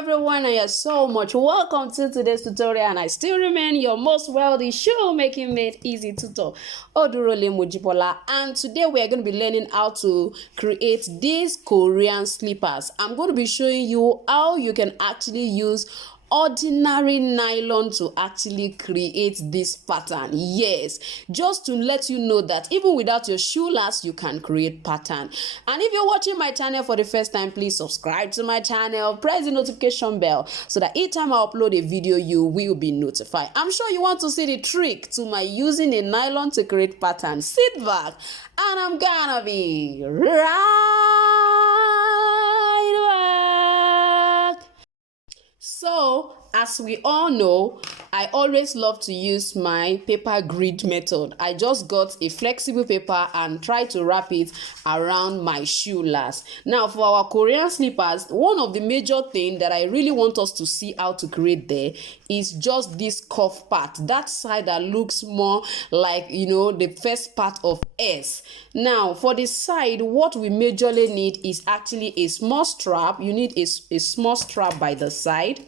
everyone, and you're so much welcome to today's tutorial, and I still remain your most wealthy shoemaking made easy tutor, Odurole Mojibola. And today we are going to be learning how to create these Korean slippers. I'm going to be showing you how you can actually use ordinary nylon to actually create this pattern. Yes, just to let you know that even without your shoe last, you can create pattern. And if you're watching my channel for the first time, please subscribe to my channel, press the notification bell so that each time I upload a video, you will be notified. I'm sure you want to see the trick to my using a nylon to create pattern. Sit back and I'm gonna be right back. So, as we all know, I always love to use my paper grid method. I just got a flexible paper and try to wrap it around my shoe last. Now, for our Korean slippers, one of the major things that I really want us to see how to create there is just this cuff part. That side that looks more like, the first part of S. Now, for the side, what we majorly need is actually a small strap. You need a small strap by the side.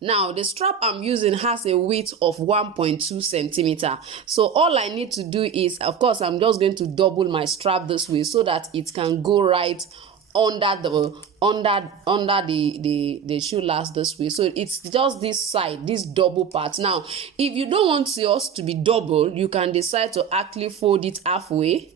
Now, the strap I'm using has a width of 1.2 centimeter. So all I need to do is, of course, I'm just going to double my strap this way so that it can go right under the shoe last this way. So it's just this side, this double part. Now, if you don't want yours to be double, you can decide to actually fold it halfway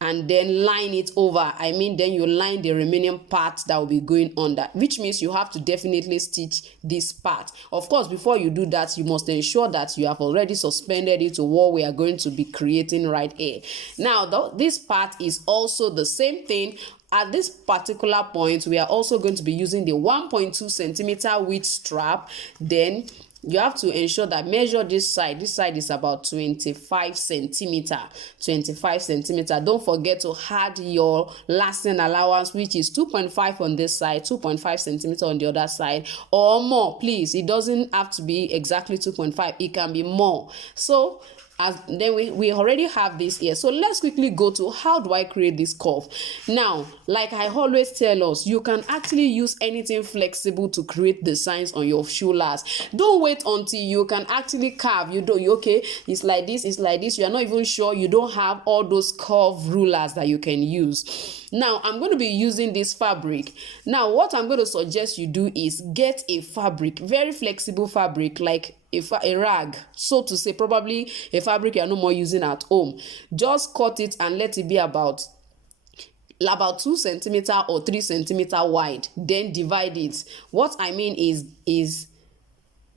and then line it over. Then you line the remaining parts that will be going under, which means you have to definitely stitch this part. Of course, before you do that, you must ensure that you have already suspended it to what we are going to be creating right here. Now, this part is also the same thing. At this particular point, we are also going to be using the 1.2 centimeter width strap. Then you have to ensure that measure this side. This side is about 25 centimeter. Don't forget to add your lasting allowance, which is 2.5 on this side, 2.5 centimeter on the other side, or more. Please, it doesn't have to be exactly 2.5. It can be more. So then we already have this here. So let's quickly go to how do I create this curve. Now, like I always tell us, you can actually use anything flexible to create designs on your shoe last. Don't wait until you can actually carve. Okay, it's like this, you are not even sure, you don't have all those curve rulers that you can use. Now, I'm going to be using this fabric. Now, what I'm going to suggest you do is get a fabric, very flexible fabric, like a rag, so to say, probably a fabric you're no more using at home. Just cut it and let it be about 2 centimeter or 3 centimeter wide. Then divide it. What I mean is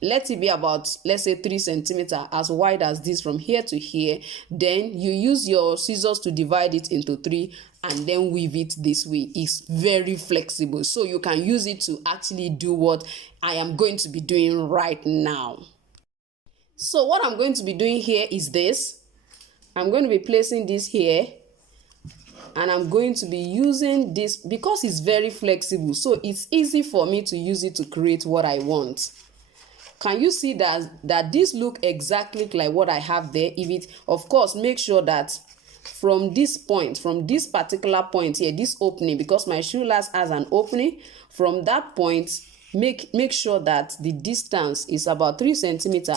let it be about, let's say, 3 centimeter, as wide as this from here to here. Then you use your scissors to divide it into 3 and then weave it this way. It's very flexible, so you can use it to actually do what I am going to be doing right now. So what I'm going to be doing here is this. I'm going to be placing this here, and I'm going to be using this because it's very flexible, so it's easy for me to use it to create what I want. Can you see that this look exactly like what I have there? Of course, make sure that from this point, from this particular point here, this opening, because my shoe last has an opening, from that point, make sure that the distance is about 3 centimeter.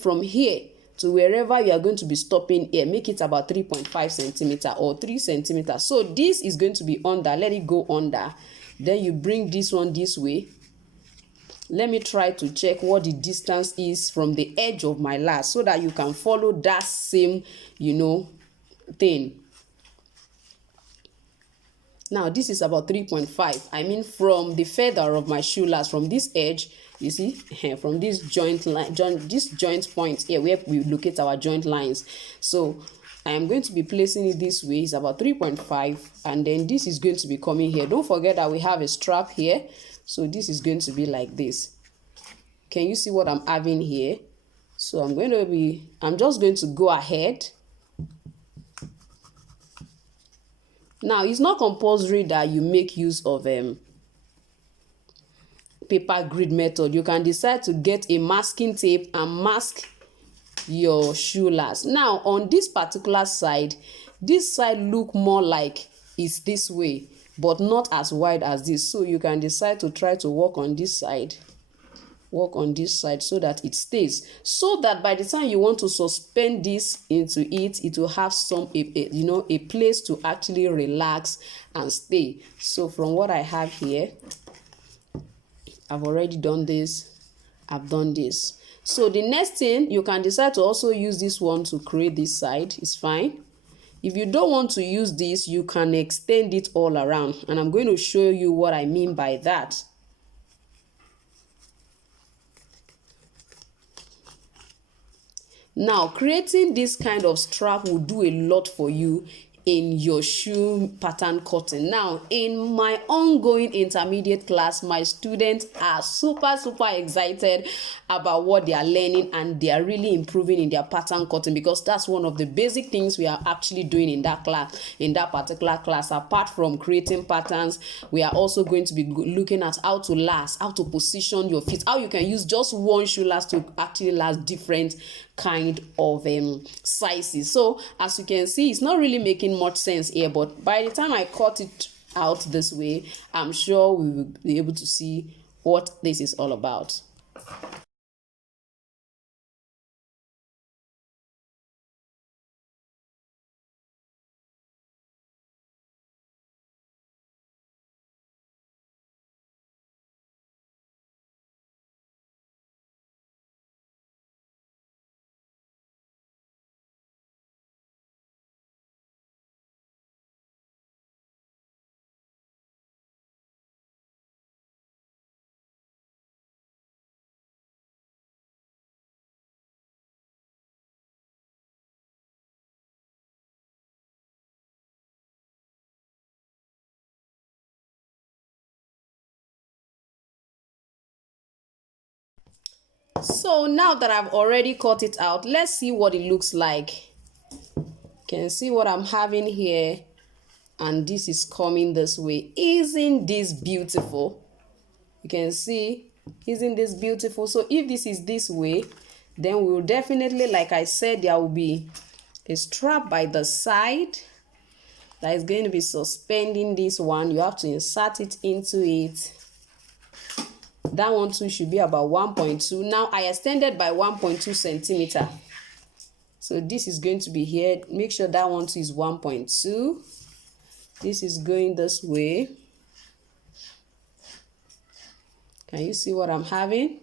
From here to wherever you are going to be stopping here, make it about 3.5 centimeter or 3 centimeter. So this is going to be under. Let it go under. Then you bring this one this way. Let me try to check what the distance is from the edge of my last so that you can follow that same, thing. Now, this is about 3.5. From the feather of my shoe last, from this edge, you see, from this joint line, this joint point here where we locate our joint lines. So I am going to be placing it this way. It's about 3.5, and then this is going to be coming here. Don't forget that we have a strap here, so this is going to be like this. Can you see what I'm having here? So I'm just going to go ahead. Now, it's not compulsory that you make use of paper grid method. You can decide to get a masking tape and mask your shoe last. Now, on this particular side, this side look more like it's this way. but not as wide as this. So you can decide to try to work on this side, so that it stays, so that by the time you want to suspend this into it, it will have some a place to actually relax and stay. So from what I have here, I've already done this, I've done this. So the next thing, you can decide to also use this one to create this side. It's fine. If you don't want to use this, you can extend it all around, and I'm going to show you what I mean by that. Now, creating this kind of strap will do a lot for you in your shoe pattern cutting. Now, in my ongoing intermediate class, my students are super excited about what they are learning, and they are really improving in their pattern cutting, because that's one of the basic things we are actually doing in that class, in that particular class. Apart from creating patterns, we are also going to be looking at how to last, how to position your feet, how you can use just one shoe last to actually last different kind of sizes. So as you can see, it's not really making much sense here, but by the time I cut it out this way, I'm sure we will be able to see what this is all about. So now that I've already cut it out, let's see what it looks like. You can see what I'm having here, and this is coming this way. Isn't this beautiful? You can see, isn't this beautiful? So if this is this way, then we will definitely, like I said, there will be a strap by the side that is going to be suspending this one. You have to insert it into it. That one too should be about 1.2. Now I extended by 1.2 centimeter. So this is going to be here. Make sure that one too is 1.2. This is going this way. Can you see what I'm having?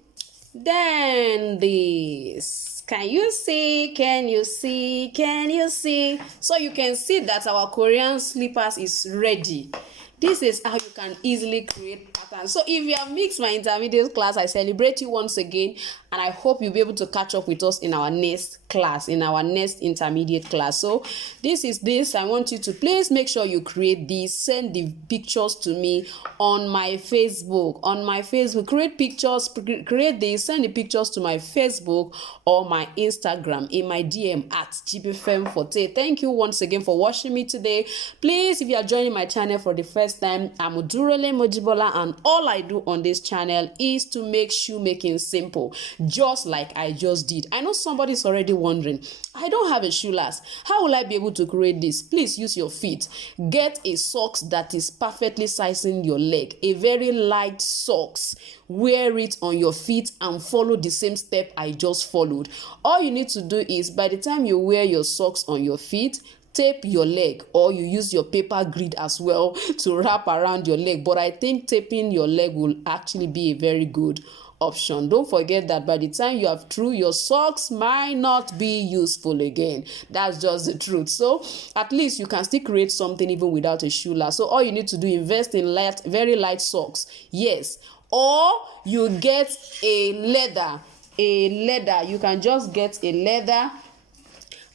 Then this. Can you see? Can you see? Can you see? So you can see that our Korean slippers is ready. This is how you can easily create patterns. So if you have mixed my intermediate class, I celebrate you once again, and I hope you'll be able to catch up with us in our next class, in our next intermediate class. So this is this. I want you to please make sure you create this. Send the pictures to me on my Facebook. On my Facebook, create pictures, create this, send the pictures to my Facebook or my Instagram in my DM at Jibbyfemforte. Thank you once again for watching me today. Please, if you are joining my channel for the first time, I'm Udurele Mojibola, and all I do on this channel is to make shoemaking simple, just like I just did. I know somebody's already wondering, I don't have a shoe last. How will I be able to create this? Please use your feet. Get a socks that is perfectly sizing your leg, a very light socks. Wear it on your feet and follow the same step I just followed. All you need to do is, by the time you wear your socks on your feet, tape your leg, or you use your paper grid as well to wrap around your leg. But I think taping your leg will actually be a very good option. Don't forget that by the time you have through, your socks might not be useful again. That's just the truth. So at least you can still create something even without a shoe last. So all you need to do, invest in light, very light socks. Yes. Or you get a leather. You can just get a leather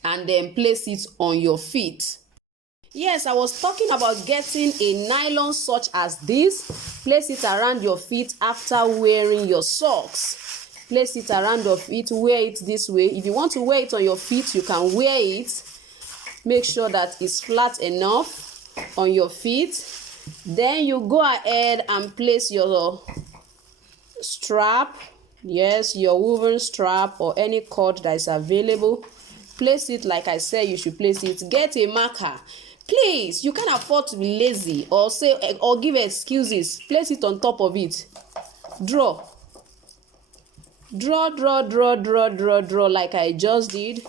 and then place it on your feet. Yes, I was talking about getting a nylon such as this. Place it around your feet after wearing your socks. Place it around your feet, wear it this way. If you want to wear it on your feet, you can wear it. Make sure that it's flat enough on your feet. Then you go ahead and place your strap. Yes, your woven strap or any cord that is available. Place it like I said you should place it. Get a marker. Please, you can't afford to be lazy or say or give excuses. Place it on top of it. Draw like I just did.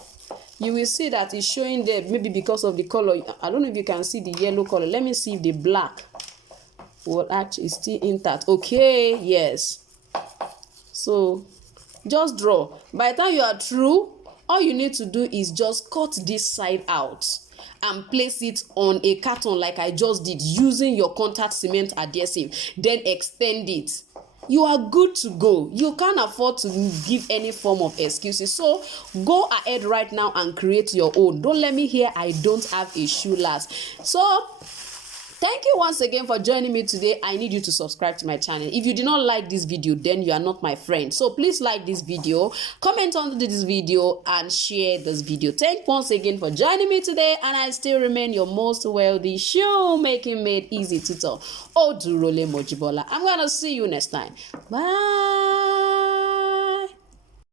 You will see that it's showing there, maybe because of the color. I don't know if you can see the yellow color. Let me see if the black will actually still intact. Okay, yes. So just draw. By the time you are through, all you need to do is just cut this side out and place it on a carton like I just did, using your contact cement adhesive. Then extend it. You are good to go. You can't afford to give any form of excuses. So go ahead right now and create your own. Don't let me hear I don't have a shoe last. So thank you once again for joining me today. I need you to subscribe to my channel. If you did not like this video, then you are not my friend. So please like this video, comment on this video, and share this video. Thank you once again for joining me today, and I still remain your most wealthy shoemaking made easy tutor, Odurole Mojibola. I'm gonna see you next time. Bye.